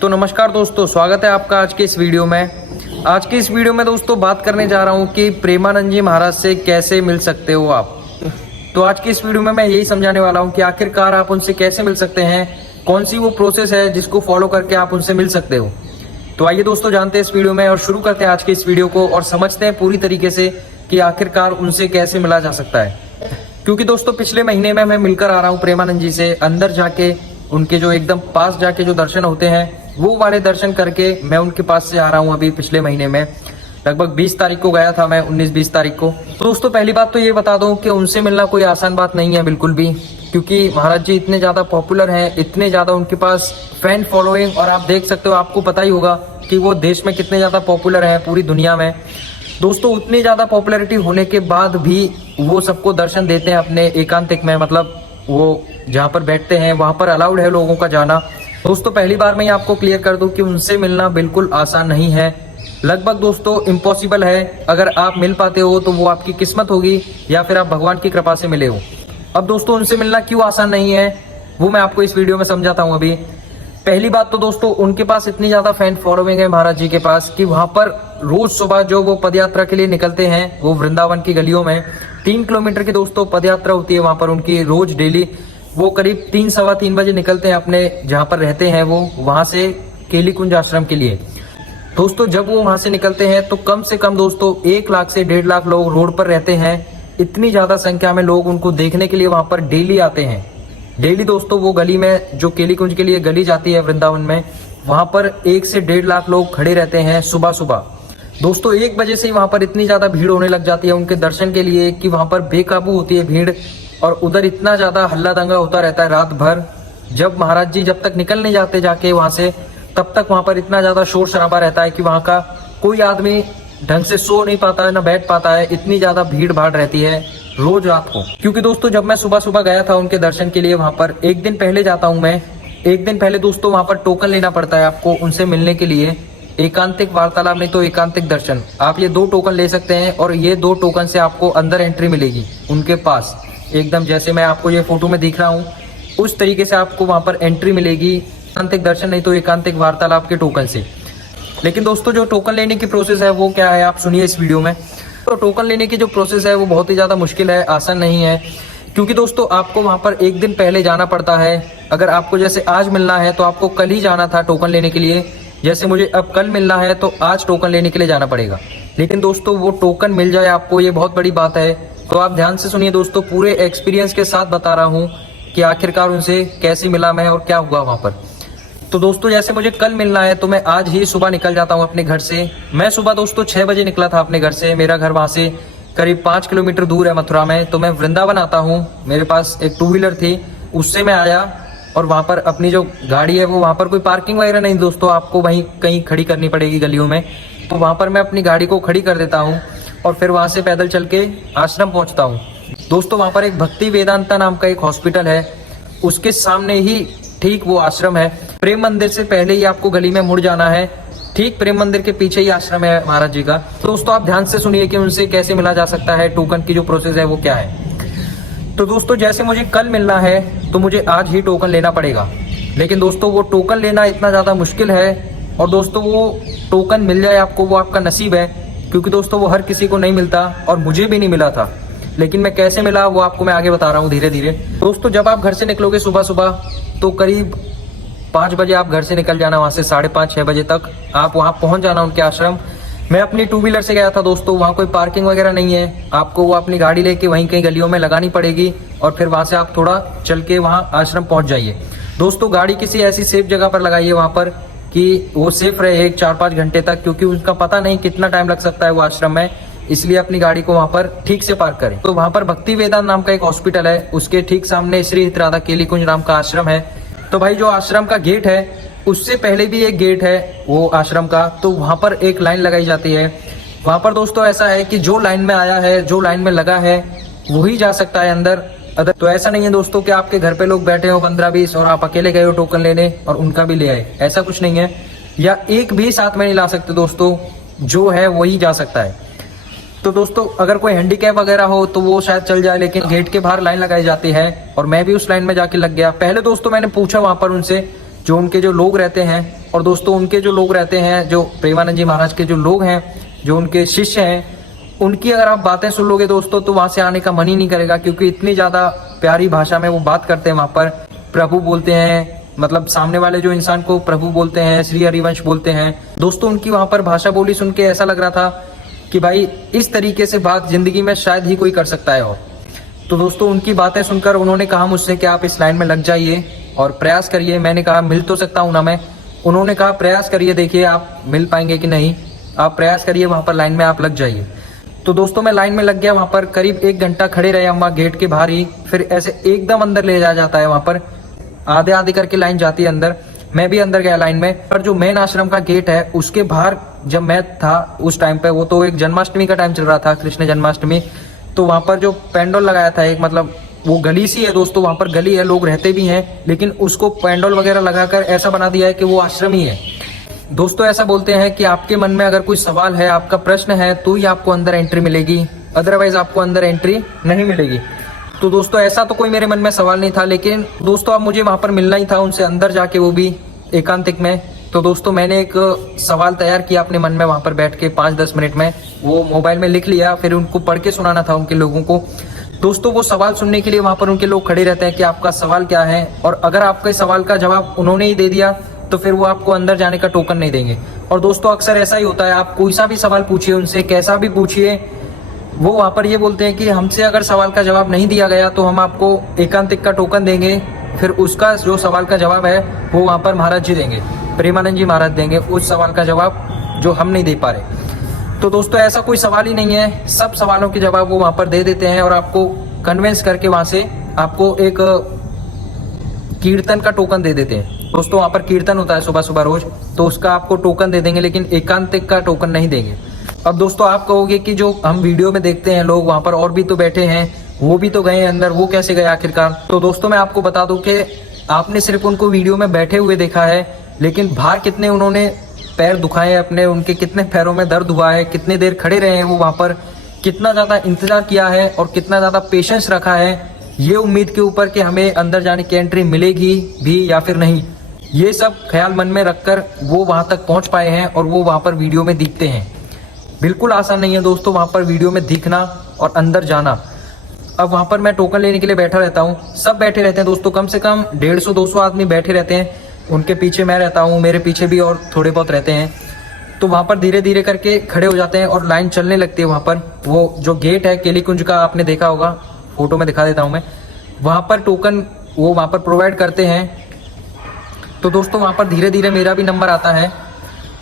तो नमस्कार दोस्तों, स्वागत है आपका आज के इस वीडियो में। आज की इस वीडियो में दोस्तों बात करने जा रहा हूं कि प्रेमानंद जी महाराज से कैसे मिल सकते हो आप। तो आज की इस वीडियो में मैं यही समझाने वाला हूं कि आखिरकार आप उनसे कैसे मिल सकते हैं, कौन सी वो प्रोसेस है जिसको फॉलो करके आप उनसे मिल सकते हो। तो आइए दोस्तों जानते हैं इस वीडियो में और शुरू करते हैं आज के इस वीडियो को और समझते हैं पूरी तरीके से कि आखिरकार उनसे कैसे मिला जा सकता है। क्योंकि दोस्तों पिछले महीने में मैं मिलकर आ रहा हूँ प्रेमानंद जी से, अंदर जाके उनके जो एकदम पास जाके जो दर्शन होते हैं वो वाले दर्शन करके मैं उनके पास से आ रहा हूँ। अभी पिछले महीने में लगभग 20 तारीख को गया था मैं, 19-20 तारीख को। तो दोस्तों पहली बात तो ये बता दूं कि उनसे मिलना कोई आसान बात नहीं है बिल्कुल भी, क्योंकि महाराज जी इतने ज्यादा पॉपुलर हैं, इतने ज्यादा उनके पास फैन फॉलोइंग, और आप देख सकते हो, आपको पता ही होगा कि वो देश में कितने ज्यादा पॉपुलर है, पूरी दुनिया में। दोस्तों उतनी ज्यादा पॉपुलैरिटी होने के बाद भी वो सबको दर्शन देते हैं अपने एकांतिक में, मतलब वो जहाँ पर बैठते हैं वहां पर अलाउड है लोगों का जाना। दोस्तों पहली बार मैं आपको क्लियर कर दूं कि उनसे मिलना बिल्कुल आसान नहीं है, लगभग दोस्तों इम्पॉसिबल है। अगर आप मिल पाते हो तो वो आपकी किस्मत होगी या फिर आप भगवान की कृपा से मिले हो। अब दोस्तों उनसे मिलना क्यों आसान नहीं है वो मैं आपको इस वीडियो में समझाता हूँ। अभी पहली बात तो दोस्तों उनके पास इतनी ज्यादा फैन फॉलोइंग है महाराज जी के पास कि वहां पर रोज सुबह जो वो पदयात्रा के लिए निकलते हैं, वो वृंदावन की गलियों में 3 किलोमीटर की दोस्तों पदयात्रा होती है वहां पर उनकी रोज डेली। वो करीब 3-3:15 बजे निकलते हैं अपने जहां पर रहते हैं वो, वहां से केली कुंज आश्रम के लिए। दोस्तों जब वो वहां से निकलते हैं तो कम से कम दोस्तों 1 लाख से 1.5 लाख लोग रोड पर रहते हैं। इतनी ज्यादा संख्या में लोग उनको देखने के लिए वहां पर डेली आते हैं। डेली दोस्तों वो गली में जो केली कुंज के लिए गली जाती है वृंदावन में, वहां पर 1 से 1.5 लाख लोग खड़े रहते हैं सुबह सुबह। दोस्तों 1 बजे से ही वहां पर इतनी ज्यादा भीड़ होने लग जाती है उनके दर्शन के लिए कि वहां पर बेकाबू होती है भीड़, और उधर इतना ज्यादा हल्ला दंगा होता रहता है रात भर। जब महाराज जी जब तक निकल नहीं जाते जाके वहां से, तब तक वहां पर इतना ज्यादा शोर शराबा रहता है कि वहां का कोई आदमी ढंग से सो नहीं पाता है, ना बैठ पाता है, इतनी ज्यादा भीड़ भाड़ रहती है रोज रात को। क्योंकि दोस्तों जब मैं सुबह सुबह गया था उनके दर्शन के लिए वहां पर, 1 दिन पहले जाता हूं मैं, 1 दिन पहले दोस्तों वहां पर टोकन लेना पड़ता है आपको उनसे मिलने के लिए। एकांतिक वार्तालाप नहीं तो एकांतिक दर्शन, आप ये 2 टोकन ले सकते हैं और ये 2 टोकन से आपको अंदर एंट्री मिलेगी उनके पास। एकदम जैसे मैं आपको ये फोटो में दिख रहा हूँ उस तरीके से आपको वहां पर एंट्री मिलेगी, एकांतिक दर्शन नहीं तो एकांतिक वार्तालाप के टोकन से। लेकिन दोस्तों जो टोकन लेने की प्रोसेस है वो क्या है आप सुनिए इस वीडियो में। तो टोकन लेने की जो प्रोसेस है वो बहुत ही ज्यादा मुश्किल है, आसान नहीं है। क्योंकि दोस्तों आपको वहां पर 1 दिन पहले जाना पड़ता है। अगर आपको जैसे आज मिलना है तो आपको कल ही जाना था टोकन लेने के लिए, जैसे मुझे अब कल मिलना है तो आज टोकन लेने के लिए जाना पड़ेगा। लेकिन दोस्तों वो टोकन मिल जाए आपको, ये बहुत बड़ी बात है। तो आप ध्यान से सुनिए दोस्तों, पूरे एक्सपीरियंस के साथ बता रहा हूँ कि आखिरकार उनसे कैसे मिला मैं और क्या हुआ वहां पर। तो दोस्तों जैसे मुझे कल मिलना है तो मैं आज ही सुबह निकल जाता हूँ अपने घर से। मैं सुबह दोस्तों 6 बजे निकला था अपने घर से, मेरा घर वहां से करीब 5 किलोमीटर दूर है मथुरा में। तो मैं वृंदावन आता हूँ, मेरे पास एक 2 व्हीलर थी, उससे मैं आया और वहां पर अपनी जो गाड़ी है वो, वहां पर कोई पार्किंग वगैरह नहीं दोस्तों, आपको वहीं कहीं खड़ी करनी पड़ेगी गलियों में। तो वहां पर मैं अपनी गाड़ी को खड़ी कर देता हूँ और फिर वहां से पैदल चल के आश्रम पहुंचता हूँ। दोस्तों वहां पर एक भक्ति वेदांता नाम का एक हॉस्पिटल है, उसके सामने ही ठीक वो आश्रम है। प्रेम मंदिर से पहले ही आपको गली में मुड़ जाना है, ठीक प्रेम मंदिर के पीछे ही आश्रम है महाराज जी का। तो दोस्तों आप ध्यान से सुनिए कि उनसे कैसे मिला जा सकता है, टोकन की जो प्रोसेस है वो क्या है। तो दोस्तों जैसे मुझे कल मिलना है तो मुझे आज ही टोकन लेना पड़ेगा। लेकिन दोस्तों वो टोकन लेना इतना ज्यादा मुश्किल है, और दोस्तों वो टोकन मिल जाए आपको वो आपका नसीब है, क्योंकि दोस्तों वो हर किसी को नहीं मिलता और मुझे भी नहीं मिला था। लेकिन मैं कैसे मिला वो आपको मैं आगे बता रहा हूँ धीरे धीरे। दोस्तों जब आप घर से निकलोगे सुबह सुबह तो करीब 5 बजे आप घर से निकल जाना, वहां से 5:30-6 बजे तक आप वहां पहुंच जाना उनके आश्रम। मैं अपनी 2 व्हीलर से गया था दोस्तों, वहां कोई पार्किंग वगैरह नहीं है, आपको वो अपनी गाड़ी लेके वहीं कहीं गलियों में लगानी पड़ेगी और फिर वहां से आप थोड़ा चल के वहां आश्रम पहुंच जाइए। दोस्तों गाड़ी किसी ऐसी सेफ जगह पर लगाइए वहां पर कि वो सेफ रहे 4-5 घंटे तक, क्योंकि उनका पता नहीं कितना टाइम लग सकता है वो आश्रम में, इसलिए अपनी गाड़ी को वहां पर ठीक से पार्क करें। तो वहां पर भक्ति वेदांत नाम का एक हॉस्पिटल है, उसके ठीक सामने श्री हित राधा केली कुंज नाम का आश्रम है। तो भाई जो आश्रम का गेट है उससे पहले भी एक गेट है वो आश्रम का, तो वहां पर एक लाइन लगाई जाती है। वहां पर दोस्तों ऐसा है कि जो लाइन में आया है, जो लाइन में लगा है वही जा सकता है अंदर। तो ऐसा नहीं है दोस्तों कि आपके घर पे लोग बैठे हो 15-20 और आप अकेले गए हो टोकन लेने और उनका भी ले आए, ऐसा कुछ नहीं है। या एक भी साथ में नहीं ला सकते दोस्तों, जो है वही जा सकता है। तो दोस्तों अगर कोई हैंडीकैप वगैरह हो तो वो शायद चल जाए, लेकिन गेट के बाहर लाइन लगाई जाती है और मैं भी उस लाइन में जाके लग गया। पहले दोस्तों मैंने पूछा वहां पर उनसे, जो उनके जो लोग रहते हैं और दोस्तों उनके जो लोग रहते हैं, जो प्रेमानंद जी महाराज के जो लोग हैं, जो उनके शिष्य हैं, उनकी अगर आप बातें सुन लोगे दोस्तों तो वहां से आने का मन ही नहीं करेगा, क्योंकि इतनी ज्यादा प्यारी भाषा में वो बात करते हैं। वहां पर प्रभु बोलते हैं, मतलब सामने वाले जो इंसान को प्रभु बोलते हैं, श्री हरिवंश बोलते हैं। दोस्तों उनकी वहां पर भाषा बोली सुन के ऐसा लग रहा था कि भाई इस तरीके से बात जिंदगी में शायद ही कोई कर सकता है। और तो दोस्तों उनकी बातें सुनकर उन्होंने कहा मुझसे कि आप इस लाइन में लग जाइए और प्रयास करिए। मैंने कहा मिल तो सकता हूं ना मैं। उन्होंने कहा प्रयास करिए, देखिए आप मिल पाएंगे कि नहीं, आप प्रयास करिए, वहां पर लाइन में आप लग जाइए। तो दोस्तों मैं लाइन में लग गया। वहां पर करीब 1 घंटा खड़े रहे हम वहां गेट के बाहर ही। फिर ऐसे एकदम अंदर ले जाया जाता है, वहां पर आधे आधे करके लाइन जाती है अंदर। मैं भी अंदर गया लाइन में। पर जो मेन आश्रम का गेट है उसके बाहर जब मैं था उस टाइम पे, वो तो एक जन्माष्टमी का टाइम चल रहा था, कृष्ण जन्माष्टमी। तो वहां पर जो पेंडोल लगाया था एक, मतलब वो गली सी है दोस्तों, वहां पर गली है, लोग रहते भी हैं, लेकिन उसको पेंडोल वगैरह लगाकर ऐसा बना दिया है कि वो आश्रम ही है। दोस्तों ऐसा बोलते हैं कि आपके मन में अगर कोई सवाल है, आपका प्रश्न है, तो ही आपको अंदर एंट्री मिलेगी, अदरवाइज आपको अंदर एंट्री नहीं मिलेगी। तो दोस्तों ऐसा तो कोई मेरे मन में सवाल नहीं था, लेकिन दोस्तों अब मुझे वहां पर मिलना ही था उनसे अंदर जाके, वो भी एकांतिक में। तो दोस्तों मैंने एक सवाल तैयार किया अपने मन में, वहां पर बैठ के 5-10 मिनट में वो मोबाइल में लिख लिया, फिर उनको पढ़ के सुनाना था उनके लोगों को। दोस्तों वो सवाल सुनने के लिए वहां पर उनके लोग खड़े रहते हैं कि आपका सवाल क्या है, और अगर आपके सवाल का जवाब उन्होंने ही दे दिया तो फिर वो आपको अंदर जाने का टोकन नहीं देंगे। और दोस्तों अक्सर ऐसा ही होता है, आप कोई सा भी सवाल पूछिए उनसे, कैसा भी पूछिए, वो वहां पर ये बोलते हैं कि हमसे अगर सवाल का जवाब नहीं दिया गया तो हम आपको एकांतिक का टोकन देंगे, फिर उसका जो सवाल का जवाब है वो वहां पर महाराज जी देंगे, प्रेमानंद जी महाराज देंगे उस सवाल का जवाब जो हम नहीं दे पा रहे। तो दोस्तों ऐसा कोई सवाल ही नहीं है, सब सवालों के जवाब वो वहां पर दे देते हैं और आपको कन्विंस करके वहां से आपको एक कीर्तन का टोकन दे देते हैं। दोस्तों वहां पर कीर्तन होता है सुबह सुबह रोज, तो उसका आपको टोकन दे देंगे, लेकिन एकांतिक का टोकन नहीं देंगे। अब दोस्तों आप कहोगे कि जो हम वीडियो में देखते हैं लोग, वहां पर और भी तो बैठे हैं, वो भी तो गए अंदर, वो कैसे गए आखिरकार? तो दोस्तों मैं आपको बता दूं कि आपने सिर्फ उनको वीडियो में बैठे हुए देखा है, लेकिन बाहर कितने उन्होंने पैर दुखाए अपने, उनके कितने पैरों में दर्द हुआ है, कितने देर खड़े रहे हैं वो वहां पर, कितना ज्यादा इंतजार किया है और कितना ज्यादा पेशेंस रखा है ये उम्मीद के ऊपर कि हमें अंदर जाने की एंट्री मिलेगी भी या फिर नहीं। ये सब ख्याल मन में रखकर वो वहां तक पहुंच पाए हैं और वो वहां पर वीडियो में दिखते हैं। बिल्कुल आसान नहीं है दोस्तों वहां पर वीडियो में दिखना और अंदर जाना। अब वहां पर मैं टोकन लेने के लिए बैठा रहता हूँ, सब बैठे रहते हैं दोस्तों, कम से कम 150-200 आदमी बैठे रहते हैं, उनके पीछे मैं रहता हूँ, मेरे पीछे भी और थोड़े बहुत रहते हैं। तो वहां पर धीरे धीरे करके खड़े हो जाते हैं और लाइन चलने लगती है। वहां पर वो जो गेट है केली कुंज का, आपने देखा होगा, फोटो में दिखा देता हूं मैं, वहां पर टोकन वो वहां पर प्रोवाइड करते हैं। तो दोस्तों वहां पर धीरे धीरे मेरा भी नंबर आता है,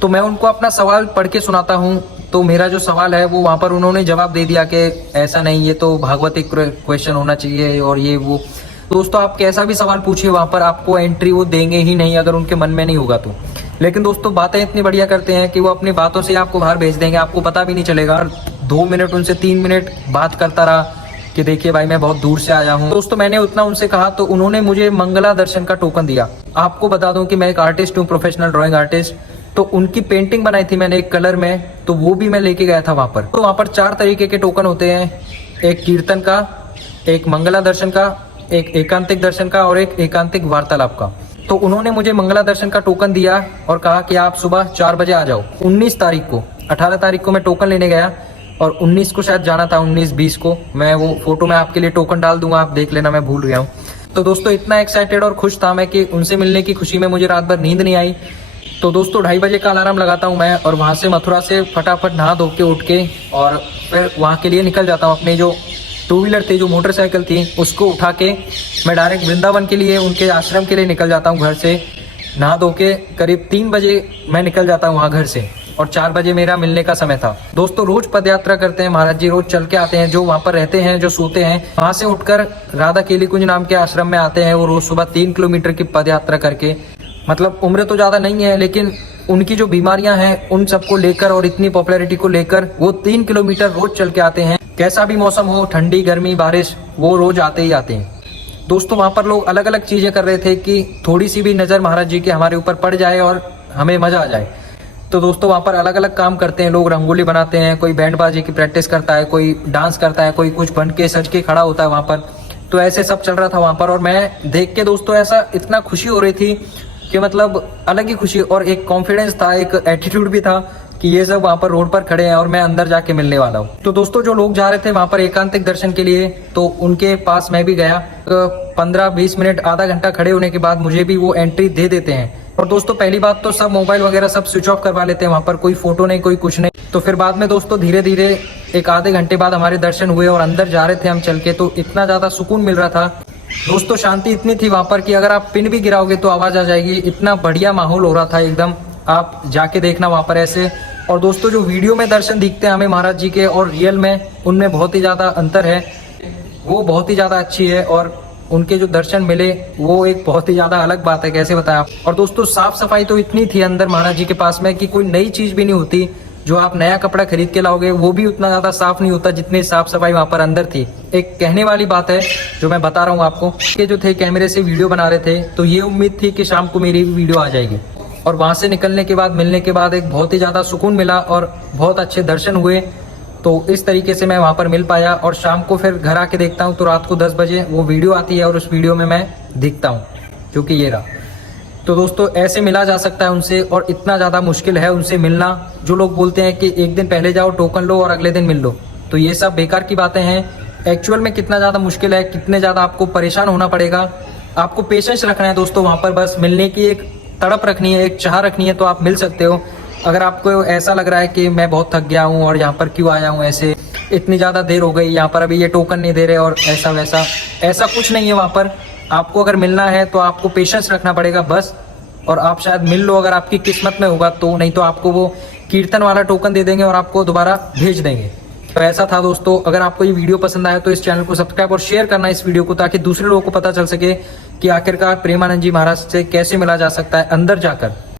तो मैं उनको अपना सवाल पढ़ के सुनाता हूं। तो मेरा जो सवाल है वो वहां पर उन्होंने जवाब दे दिया कि ऐसा नहीं, ये तो भागवतिक क्वेश्चन होना चाहिए और ये वो। दोस्तों आप कैसा भी सवाल पूछिए वहां पर आपको एंट्री वो देंगे ही नहीं, अगर उनके मन में नहीं होगा तो। लेकिन दोस्तों बातें इतनी बढ़िया करते हैं कि वो अपनी बातों से आपको बाहर भेज देंगे, आपको पता भी नहीं चलेगा। 2 मिनट उनसे 3 मिनट बात करता रहा कि देखिए भाई मैं बहुत दूर से आया हूँ। दोस्तों मैंने उतना उनसे कहा तो उन्होंने मुझे मंगला दर्शन का टोकन दिया। आपको बता दूं कि मैं एक आर्टिस्ट हूँ, प्रोफेशनल ड्राइंग आर्टिस्ट, तो उनकी पेंटिंग बनाई थी मैंने एक कलर में, तो वो भी मैं लेके गया था वहां पर। तो वहां पर 4 तरीके के टोकन होते हैं, एक कीर्तन का, एक मंगला दर्शन का, एक एकांतिक दर्शन का और एक एकांतिक वार्तालाप का। तो उन्होंने मुझे मंगला दर्शन का टोकन दिया और कहा कि आप सुबह 4 बजे आ जाओ। 19 तारीख को, 18 तारीख को मैं टोकन लेने गया और 19 को शायद जाना था, 19-20 को। मैं वो फोटो में आपके लिए टोकन डाल दूंगा, आप देख लेना, मैं भूल गया हूँ। तो दोस्तों इतना एक्साइटेड और खुश था मैं कि उनसे मिलने की खुशी में मुझे रात भर नींद नहीं आई। तो दोस्तों 2:30 बजे का अलार्म लगाता हूँ मैं और वहां से मथुरा से फटाफट नहा धो के उठ के और फिर वहां के लिए निकल जाता हूँ। अपने जो 2 व्हीलर थी, जो मोटरसाइकिल थी, उसको उठा के मैं डायरेक्ट वृंदावन के लिए, उनके आश्रम के लिए निकल जाता हूँ घर से। नहा धो के करीब 3 बजे मैं निकल जाता हूँ वहाँ घर से और 4 बजे मेरा मिलने का समय था। दोस्तों रोज पद यात्रा करते हैं महाराज जी, रोज चल के आते हैं, जो वहाँ पर रहते हैं, जो सोते हैं, वहां से उठकर राधा केली कुंज नाम के आश्रम में आते हैं। वो रोज सुबह 3 किलोमीटर की पद यात्रा करके, मतलब उम्र तो ज्यादा नहीं है लेकिन उनकी जो बीमारियां हैं उन सबको लेकर और इतनी पॉपुलैरिटी को लेकर वो 3 किलोमीटर रोज चल के आते हैं। कैसा भी मौसम हो, ठंडी गर्मी बारिश, वो रोज आते ही आते हैं। दोस्तों वहां पर लोग अलग अलग चीजें कर रहे थे कि थोड़ी सी भी नजर महाराज जी की हमारे ऊपर पड़ जाए और हमें मजा आ जाए। तो दोस्तों वहां पर अलग अलग काम करते हैं लोग, रंगोली बनाते हैं, कोई बैंड बाजी की प्रैक्टिस करता है, कोई डांस करता है, कोई कुछ बन के सज के खड़ा होता है वहां पर। तो ऐसे सब चल रहा था वहां पर और मैं देख के दोस्तों ऐसा इतना खुशी हो रही थी कि मतलब अलग ही खुशी और एक कॉन्फिडेंस था, एक एटीट्यूड भी था कि ये सब वहां पर रोड पर खड़े हैं और मैं अंदर जाके मिलने वाला हूँ। तो दोस्तों जो लोग जा रहे थे वहां पर एकांतिक दर्शन के लिए, तो उनके पास मैं भी गया। 15-20 मिनट आधा घंटा खड़े होने के बाद मुझे भी वो एंट्री दे देते हैं। और दोस्तों पहली बात तो सब मोबाइल वगैरह सब स्विच ऑफ करवा लेते हैं, वहां पर कोई फोटो नहीं, कोई कुछ नहीं। तो फिर बाद में दोस्तों धीरे धीरे एक आधे घंटे बाद हमारे दर्शन हुए और अंदर जा रहे थे हम चल के, तो इतना ज्यादा सुकून मिल रहा था दोस्तों, शांति इतनी थी वहां पर कि अगर आप पिन भी गिराओगे तो आवाज आ जाएगी। इतना बढ़िया माहौल हो रहा था एकदम, आप जाके देखना वहां पर ऐसे। और दोस्तों जो वीडियो में दर्शन दिखते हैं हमें महाराज जी के और रियल में, उनमें बहुत ही ज्यादा अंतर है, वो बहुत ही ज्यादा अच्छी है। और उनके जो दर्शन मिले वो एक बहुत ही ज्यादा अलग बात है, कैसे बताएं आप। और दोस्तों साफ सफाई तो इतनी थी अंदर महाराज जी के पास में कि कोई नई चीज भी नहीं होती, जो आप नया कपड़ा खरीद के लाओगे वो भी उतना ज्यादा साफ नहीं होता जितनी साफ सफाई वहां पर अंदर थी। एक कहने वाली बात है जो मैं बता रहा हूँ आपको, कि जो थे कैमरे से वीडियो बना रहे थे तो ये उम्मीद थी कि शाम को मेरी वीडियो आ जाएगी। और वहां से निकलने के बाद, मिलने के बाद एक बहुत ही ज्यादा सुकून मिला और बहुत अच्छे दर्शन हुए। तो इस तरीके से मैं वहां पर मिल पाया। और शाम को फिर घर आके देखता हूँ तो रात को 10 बजे वो वीडियो आती है और उस वीडियो में मैं दिखता हूँ, जो कि ये रहा। तो दोस्तों ऐसे मिला जा सकता है उनसे, और इतना ज्यादा मुश्किल है उनसे मिलना। जो लोग बोलते हैं कि एक दिन पहले जाओ टोकन लो और अगले दिन मिल लो, तो ये सब बेकार की बातें हैं। एक्चुअल में कितना ज्यादा मुश्किल है, कितने ज्यादा आपको परेशान होना पड़ेगा। आपको पेशेंस रखना है दोस्तों, वहां पर बस मिलने की एक तड़प रखनी है, एक चाह रखनी है, तो आप मिल सकते हो। अगर आपको ऐसा लग रहा है कि मैं बहुत थक गया हूँ और यहाँ पर क्यों आया हूँ, ऐसे इतनी ज्यादा देर हो गई यहाँ पर, अभी ये टोकन नहीं दे रहे और ऐसा वैसा, ऐसा कुछ नहीं है वहां पर। आपको अगर मिलना है तो आपको पेशेंस रखना पड़ेगा बस, और आप शायद मिल लो अगर आपकी किस्मत में होगा तो, नहीं तो आपको वो कीर्तन वाला टोकन दे देंगे और आपको दोबारा भेज देंगे। तो ऐसा था दोस्तों। अगर आपको ये वीडियो पसंद आया तो इस चैनल को सब्सक्राइब और शेयर करना इस वीडियो को, ताकि दूसरे लोगों को पता चल सके कि आखिरकार प्रेमानंद जी महाराज से कैसे मिला जा सकता है अंदर जाकर।